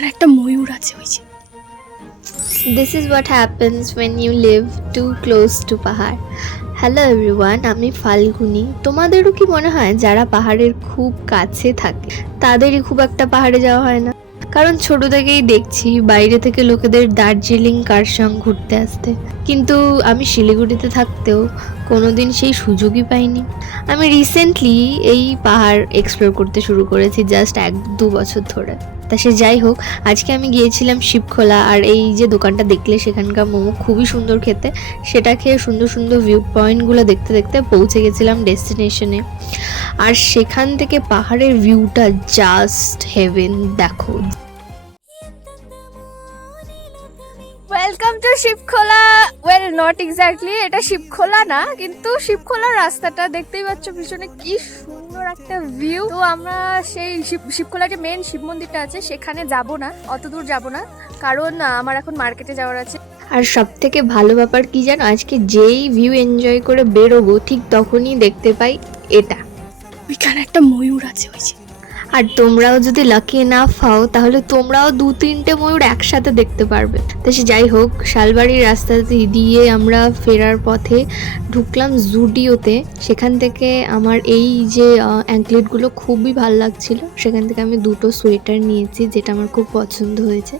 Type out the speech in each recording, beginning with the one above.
ওইখানে একটা ময়ূর আছে ওই যে। This is what happens when you live too close to পাহাড়। হ্যালো এভরিওয়ান, আমি ফাল্গুনি। তোমাদেরও কি মনে হয় যারা পাহাড়ের খুব কাছে থাকে তাদেরই খুব একটা পাহাড়ে যাওয়া হয় না? কারণ ছোট থেকেই দেখছি বাইরে থেকে লোকেদের দার্জিলিং কারসাং ঘুরতে আসতে, কিন্তু আমি শিলিগুড়িতে থাকতেও কোনোদিন সেই সুযোগই পাইনি। আমি রিসেন্টলি এই পাহাড় এক্সপ্লোর করতে শুরু করেছি, জাস্ট 1-2 বছর ধরে। তা সে যাই হোক, আজকে আমি গিয়েছিলাম শিবখোলা, আর এই যে দোকানটা দেখলে সেখানকার মোমো খুবই সুন্দর খেতে। সেটা খেয়ে সুন্দর সুন্দর ভিউ পয়েন্টগুলো দেখতে দেখতে পৌঁছে গেছিলাম ডেস্টিনেশনে। আর সেখান থেকে পাহাড়ের ভিউটা জাস্ট হেভেন। দেখো, welcome to Shivkhola. Well, not exactly এটা শিবখোলা না, কিন্তু শিবখোলার রাস্তাটা দেখতেই পাচ্ছ পিছনে কি সুন্দর একটা ভিউ। তো আমরা সেই শিবখোলা যে মেন শিব মন্দিরটা আছে সেখানে যাব না, অত দূর যাব না, কারণ আমার এখন মার্কেটে যাওয়ার আছে। আর সব থেকে ভালো ব্যাপার কি জানো, আজকে যেই ভিউ এনজয় করে বেরোবো ঠিক তখনই দেখতে পাই এটা। ওইখানে একটা ময়ূর আছে ওই যে। আর তোমরাও যদি লাকি না পাও তাহলে তোমরাও 2-3টে ময়ূর একসাথে দেখতে পারবে। তো সে যাই হোক, শালবাড়ির রাস্তা দিয়ে আমরা ফেরার পথে ঢুকলাম জুডিওতে। সেখান থেকে আমার এই যে অ্যাঙ্কলেটগুলো খুবই ভালো লাগছিল, সেখান থেকে আমি 2টো সোয়েটার নিয়েছি যেটা আমার খুব পছন্দ হয়েছে।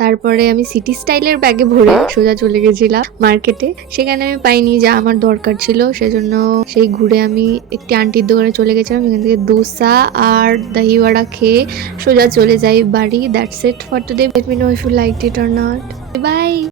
তারপরে আমি সিটি স্টাইলের ব্যাগে ভরে সোজা চলে গেছিলাম মার্কেটে। সেখানে আমি পাইনি যা আমার দরকার ছিল, সেজন্য সেই ঘুরে আমি একটি আন্টির দোকানে চলে গেছিলাম। সেখান থেকে দোসা আর দহিওয়াড়া খেয়ে সোজা চলে যাই বাড়ি। That's it for today. Let me know if you liked it or not. By.